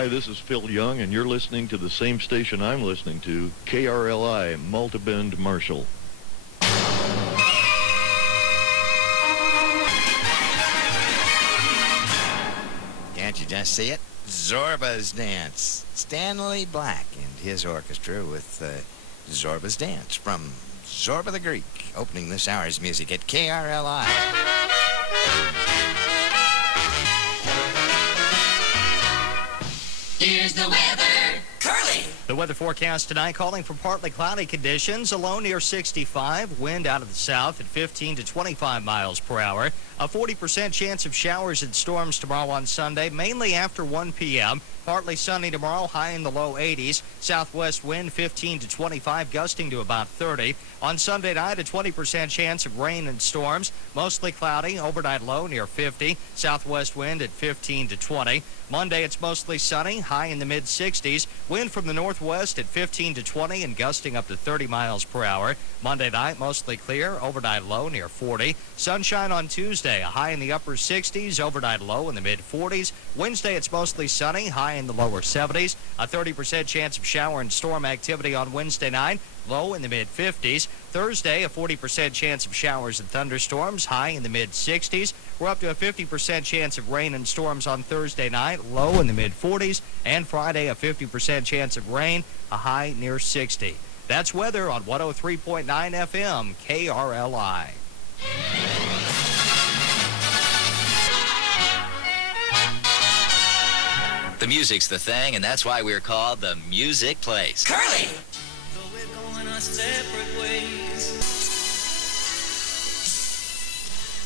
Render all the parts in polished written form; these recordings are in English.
Hi, this is Phil Young, and you're listening to the same station I'm listening to, KRLI, Malta Bend, Marshall. Can't you just see it? Zorba's Dance. Stanley Black and his orchestra with Zorba's Dance from Zorba the Greek, opening this hour's music at KRLI. Here's the weather. Curly. The weather forecast tonight calling for partly cloudy conditions, a low near 65, wind out of the south at 15 to 25 miles per hour. A 40% chance of showers and storms tomorrow on Sunday, mainly after 1 p.m. Partly sunny tomorrow, high in the low 80s. Southwest wind 15 to 25, gusting to about 30. On Sunday night, a 20% chance of rain and storms. Mostly cloudy, overnight low near 50. Southwest wind at 15 to 20. Monday, it's mostly sunny, high in the mid-60s. Wind from the northwest at 15 to 20 and gusting up to 30 miles per hour. Monday night, mostly clear, overnight low near 40. Sunshine on Tuesday, a high in the upper 60s, overnight low in the mid-40s. Wednesday, it's mostly sunny, high in the lower 70s. A 30% chance of shower and storm activity on Wednesday night, low in the mid-50s. Thursday, a 40% chance of showers and thunderstorms, high in the mid-60s. We're up to a 50% chance of rain and storms on Thursday night, low in the mid-40s. And Friday, a 50% chance of rain, a high near 60. That's weather on 103.9 FM, KRLI. The music's the thing, and that's why we're called the Music Place. Curly! Though we're going our separate ways.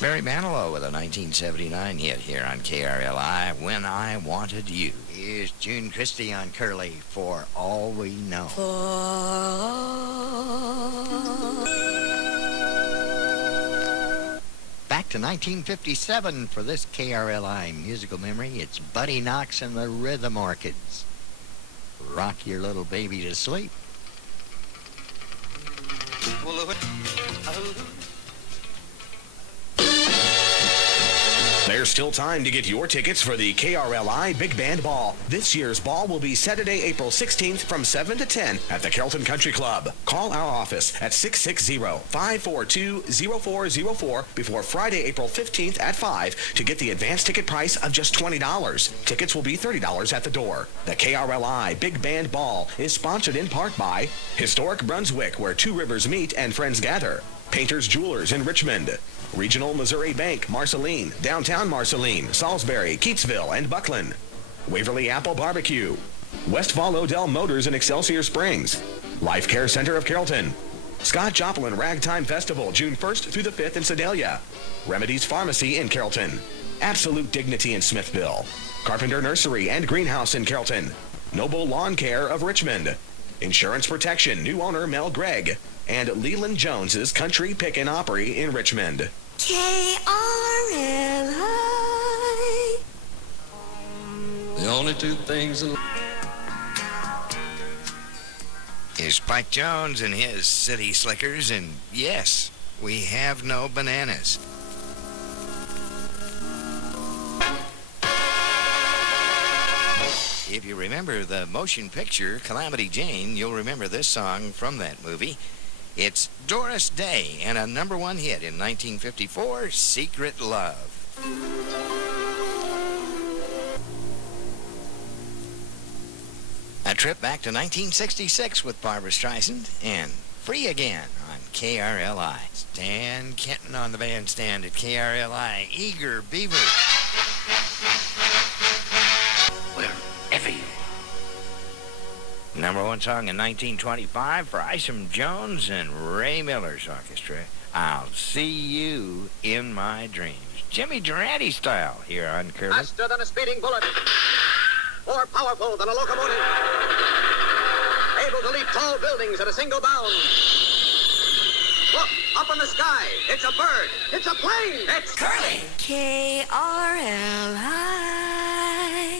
Barry Manilow with a 1979 hit here on KRLI, When I Wanted You. Here's June Christie on Curly, For All We Know. Back to 1957 for this KRLI musical memory. It's Buddy Knox and the Rhythm Orchids. Rock your little baby to sleep. There's still time to get your tickets for the KRLI Big Band Ball. This year's ball will be Saturday, April 16th from 7 to 10 at the Carrollton Country Club. Call our office at 660-542-0404 before Friday, April 15th at 5 to get the advance ticket price of just $20. Tickets will be $30 at the door. The KRLI Big Band Ball is sponsored in part by Historic Brunswick, where two rivers meet and friends gather. Painters Jewelers in Richmond. Regional Missouri Bank, Marceline, Downtown Marceline, Salisbury, Keatsville, and Buckland. Waverly Apple Barbecue. Westfall Odell Motors in Excelsior Springs. Life Care Center of Carrollton. Scott Joplin Ragtime Festival, June 1st through the 5th in Sedalia. Remedies Pharmacy in Carrollton. Absolute Dignity in Smithville. Carpenter Nursery and Greenhouse in Carrollton. Noble Lawn Care of Richmond. Insurance Protection, new owner Mel Gregg. And Leland Jones's Country Pickin' Opry in Richmond. KRLI. The only two things in Here's Spike Jones and his City Slickers, and yes, we have no bananas. If you remember the motion picture Calamity Jane, you'll remember this song from that movie. It's Doris Day and a #1 hit in 1954, Secret Love. A trip back to 1966 with Barbra Streisand and Free Again on KRLI. Stan Kenton on the bandstand at KRLI. Eager Beaver. wherever you #1 song in 1925 for Isham Jones and Ray Miller's orchestra. I'll see you in my dreams. Jimmy Durante style here on Curly. Faster than a speeding bullet. More powerful than a locomotive. Able to leap tall buildings at a single bound. Look, up in the sky. It's a bird. It's a plane. It's Curly. KRLI.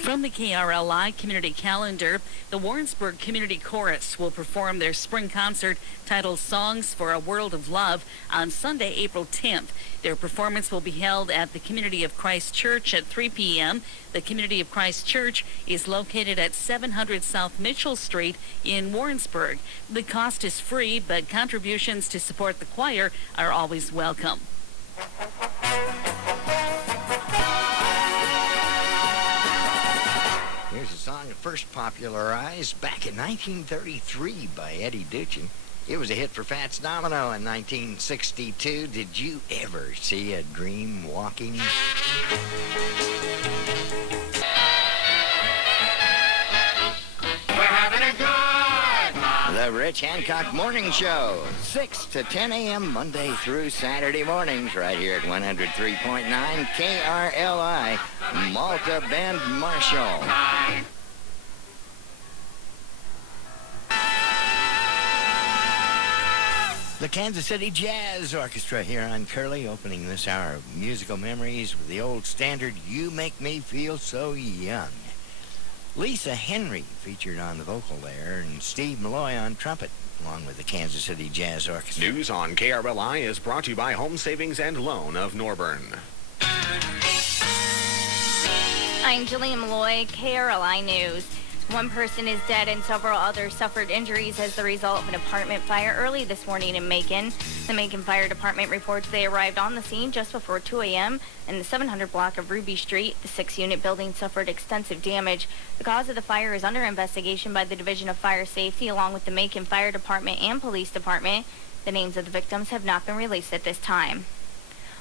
From the KRLI Community Calendar, the Warrensburg Community Chorus will perform their spring concert titled Songs for a World of Love on Sunday, April 10th. Their performance will be held at the Community of Christ Church at 3 p.m. The Community of Christ Church is located at 700 South Mitchell Street in Warrensburg. The cost is free, but contributions to support the choir are always welcome. Here's a song first popularized back in 1933 by Eddie Duchin. It was a hit for Fats Domino in 1962. Did you ever see a dream walking? We're having a good month. The Rich Hancock Morning Show, 6 to 10 a.m. Monday through Saturday mornings, right here at 103.9 KRLI, Malta Bend Marshall. The Kansas City Jazz Orchestra here on Curly, opening this hour of musical memories with the old standard, You Make Me Feel So Young. Lisa Henry featured on the vocal there, and Steve Malloy on trumpet, along with the Kansas City Jazz Orchestra. News on KRLI is brought to you by Home Savings and Loan of Norburn. I'm Jillian Malloy, KRLI News. One person is dead and several others suffered injuries as the result of an apartment fire early this morning in Macon. The Macon Fire Department reports they arrived on the scene just before 2 a.m. in the 700 block of Ruby Street. The 6-unit building suffered extensive damage. The cause of the fire is under investigation by the Division of Fire Safety along with the Macon Fire Department and Police Department. The names of the victims have not been released at this time.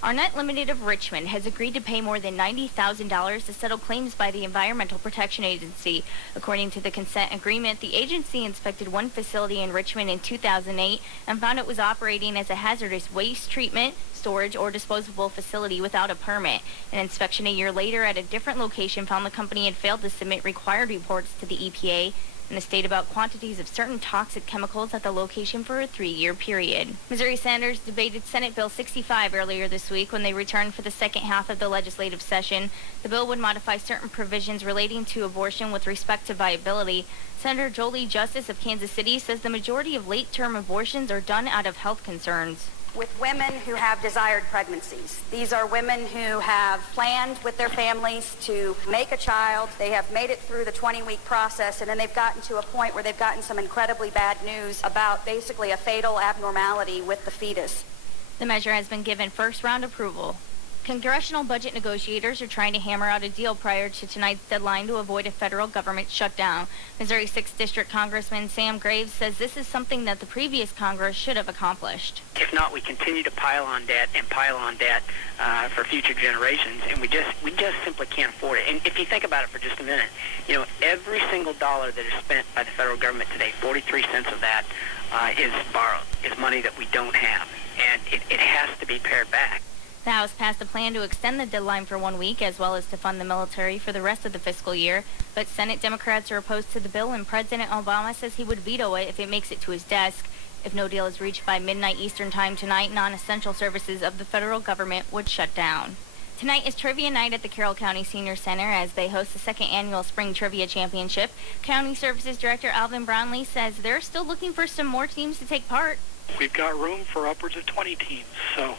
Arnett Limited of Richmond has agreed to pay more than $90,000 to settle claims by the Environmental Protection Agency. According to the consent agreement, the agency inspected one facility in Richmond in 2008 and found it was operating as a hazardous waste treatment, storage, or disposable facility without a permit. An inspection a year later at a different location found the company had failed to submit required reports to the EPA in the state about quantities of certain toxic chemicals at the location for a 3-year period. Missouri senators debated Senate Bill 65 earlier this week when they returned for the second half of the legislative session. The bill would modify certain provisions relating to abortion with respect to viability. Senator Jolie Justice of Kansas City says the majority of late-term abortions are done out of health concerns. With women who have desired pregnancies. These are women who have planned with their families to make a child. They have made it through the 20-week process, and then they've gotten to a point where they've gotten some incredibly bad news about basically a fatal abnormality with the fetus. The measure has been given first-round approval. Congressional budget negotiators are trying to hammer out a deal prior to tonight's deadline to avoid a federal government shutdown. Missouri 6th District Congressman Sam Graves says this is something that the previous Congress should have accomplished. If not, we continue to pile on debt for future generations, and we just simply can't afford it. And if you think about it for just a minute, every single dollar that is spent by the federal government today, 43 cents of that is borrowed, is money that we don't have, and it has to be pared back. The House passed a plan to extend the deadline for 1 week as well as to fund the military for the rest of the fiscal year, but Senate Democrats are opposed to the bill and President Obama says he would veto it if it makes it to his desk. If no deal is reached by midnight Eastern Time tonight, non-essential services of the federal government would shut down. Tonight is Trivia Night at the Carroll County Senior Center as they host the second annual Spring Trivia Championship. County Services Director Alvin Brownlee says they're still looking for some more teams to take part. We've got room for upwards of 20 teams, so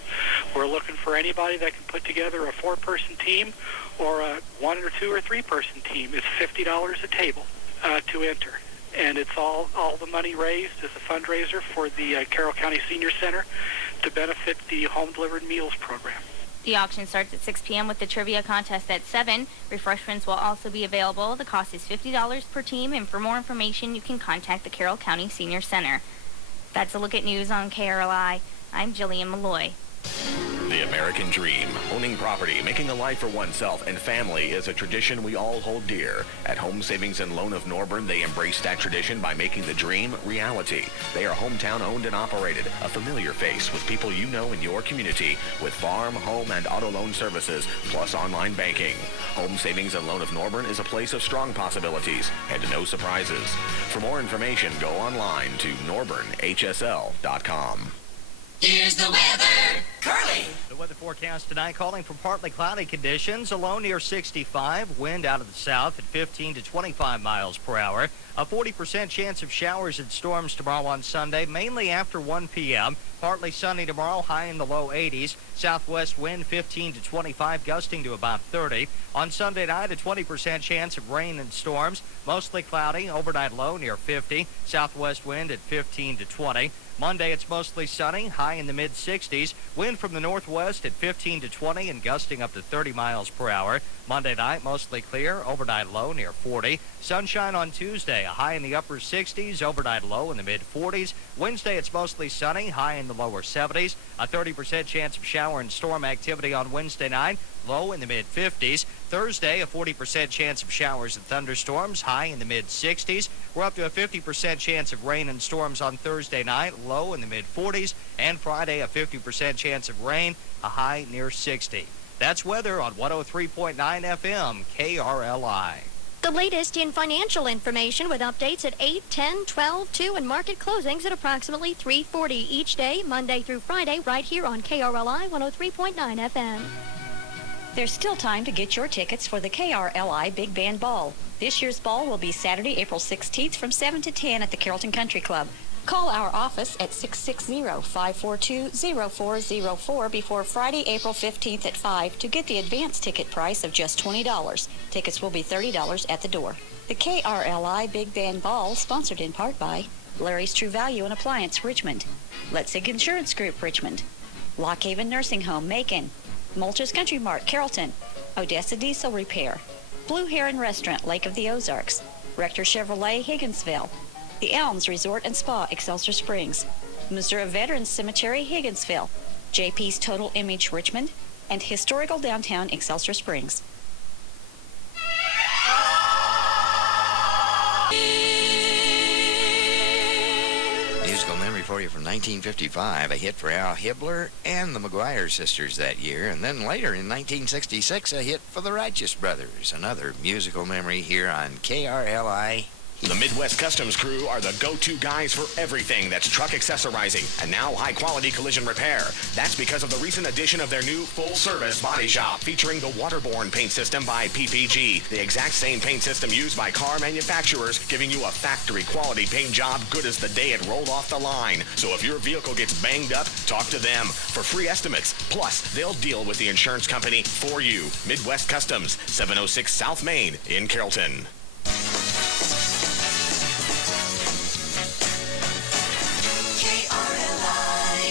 we're looking for anybody that can put together a 4-person team or a 1 or 2 or 3-person team. It's $50 a table to enter, and it's all the money raised is a fundraiser for the Carroll County Senior Center to benefit the Home Delivered Meals program. The auction starts at 6 p.m. with the trivia contest at 7. Refreshments will also be available. The cost is $50 per team, and for more information, you can contact the Carroll County Senior Center. That's a look at news on KRLI. I'm Jillian Malloy. The American dream, owning property, making a life for oneself and family is a tradition we all hold dear. At Home Savings and Loan of Norburn, they embrace that tradition by making the dream reality. They are hometown owned and operated, a familiar face with people you know in your community with farm, home, and auto loan services, plus online banking. Home Savings and Loan of Norburn is a place of strong possibilities and no surprises. For more information, go online to norburnhsl.com. Here's the weather. Curly. The weather forecast tonight calling for partly cloudy conditions, a low near 65, wind out of the south at 15 to 25 miles per hour, a 40% chance of showers and storms tomorrow on Sunday, mainly after 1 p.m., partly sunny tomorrow, high in the low 80s, southwest wind 15 to 25, gusting to about 30. On Sunday night, a 20% chance of rain and storms, mostly cloudy, overnight low near 50, southwest wind at 15 to 20. Monday, it's mostly sunny, high in the mid-60s, wind from the northwest at 15 to 20 and gusting up to 30 miles per hour. Monday night, mostly clear, overnight low near 40. Sunshine on Tuesday, a high in the upper 60s, overnight low in the mid-40s. Wednesday, it's mostly sunny, high in the lower 70s. A 30% chance of shower and storm activity on Wednesday night, low in the mid-50s. Thursday, a 40% chance of showers and thunderstorms, high in the mid-60s. We're up to a 50% chance of rain and storms on Thursday night, low in the mid-40s. And Friday, a 50% chance of rain, a high near 60. That's weather on 103.9 FM, KRLI. The latest in financial information with updates at 8, 10, 12, 2, and market closings at approximately 3:40 each day, Monday through Friday, right here on KRLI 103.9 FM. There's still time to get your tickets for the KRLI Big Band Ball. This year's ball will be Saturday, April 16th from 7 to 10 at the Carrollton Country Club. Call our office at 660-542-0404 before Friday, April 15th at 5 to get the advance ticket price of just $20. Tickets will be $30 at the door. The KRLI Big Band Ball, sponsored in part by Larry's True Value and Appliance, Richmond, Letzig Insurance Group, Richmond, Lock Haven Nursing Home, Macon, Mulcher's Country Mart, Carrollton, Odessa Diesel Repair, Blue Heron Restaurant, Lake of the Ozarks, Rector Chevrolet, Higginsville, The Elms Resort and Spa, Excelsior Springs, Missouri Veterans Cemetery, Higginsville, JP's Total Image, Richmond, and Historical Downtown, Excelsior Springs. Musical memory for you from 1955, a hit for Al Hibbler and the McGuire sisters that year, and then later in 1966, a hit for the Righteous Brothers. Another musical memory here on KRLI. The Midwest Customs crew are the go-to guys for everything that's truck accessorizing and now high-quality collision repair. That's because of the recent addition of their new full-service body shop featuring the waterborne paint system by PPG, the exact same paint system used by car manufacturers, giving you a factory-quality paint job good as the day it rolled off the line. So if your vehicle gets banged up, talk to them for free estimates. Plus, they'll deal with the insurance company for you. Midwest Customs, 706 South Main in Carrollton.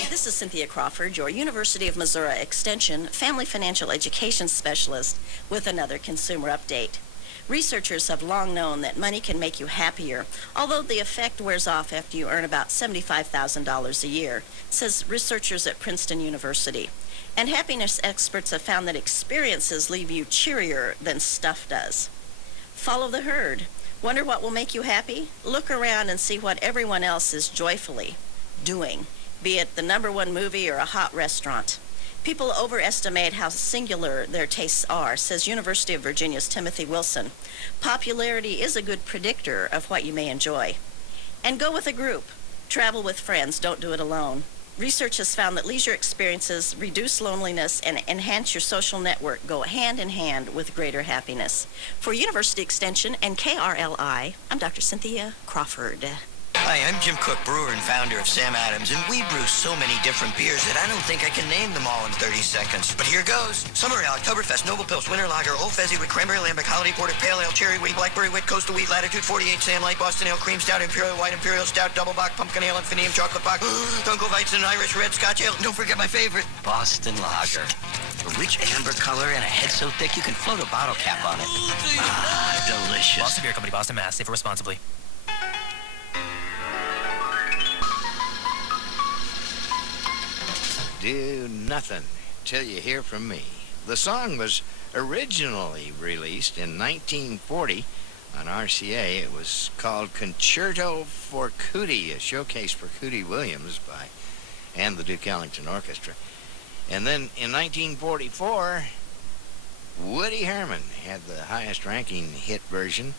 This is Cynthia Crawford, your University of Missouri Extension Family Financial Education Specialist, with another consumer update. Researchers have long known that money can make you happier, although the effect wears off after you earn about $75,000 a year, says researchers at Princeton University. And happiness experts have found that experiences leave you cheerier than stuff does. Follow the herd. Wonder what will make you happy? Look around and see what everyone else is joyfully doing, be it the #1 movie or a hot restaurant. People overestimate how singular their tastes are, says University of Virginia's Timothy Wilson. Popularity is a good predictor of what you may enjoy. And go with a group. Travel with friends. Don't do it alone. Research has found that leisure experiences reduce loneliness and enhance your social network, go hand in hand with greater happiness. For University Extension and KRLI, I'm Dr. Cynthia Crawford. Hi, I'm Jim Cook, brewer and founder of Sam Adams, and we brew so many different beers that I don't think I can name them all in 30 seconds. But here goes. Summer Ale, Oktoberfest, Noble Pils, Winter Lager, Old Fezzy with Cranberry Lambic, Holiday Porter, Pale Ale, Cherry Wheat, Blackberry Wheat, Coastal Wheat, Latitude 48, Sam Light, Boston Ale, Cream Stout, Imperial White, Imperial Stout, Double Bock, Pumpkin Ale, Infinium, Chocolate Bock, Dunkel Weizen, Irish Red, Scotch Ale, don't forget my favorite, Boston Lager. A rich amber color and a head so thick you can float a bottle cap on it. Ah, delicious. Boston Beer Company, Boston, Mass. Safe responsibly. Do nothing till you hear from me. The song was originally released in 1940 on RCA. It was called Concerto for Cootie, a showcase for Cootie Williams and the Duke Ellington Orchestra. And then in 1944, Woody Herman had the highest ranking hit version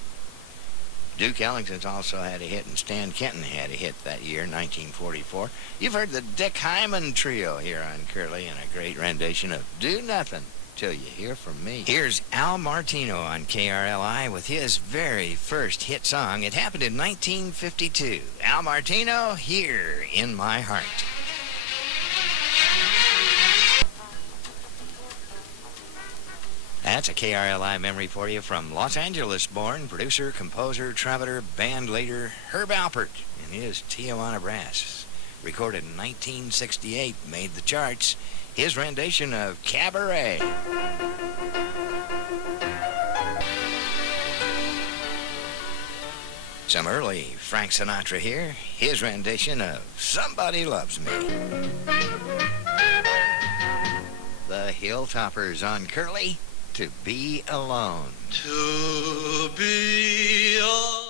Duke Ellington's also had a hit, and Stan Kenton had a hit that year, 1944. You've heard the Dick Hyman Trio here on Curly in a great rendition of Do Nothing Till You Hear From Me. Here's Al Martino on KRLI with his very first hit song. It happened in 1952. Al Martino, Here in My Heart. That's a KRLI memory for you from Los Angeles-born producer, composer, trumpeter, band leader Herb Alpert and his Tijuana Brass. Recorded in 1968, made the charts. His rendition of Cabaret. Some early Frank Sinatra here. His rendition of Somebody Loves Me. The Hilltoppers on Curly. To Be Alone. To be alone.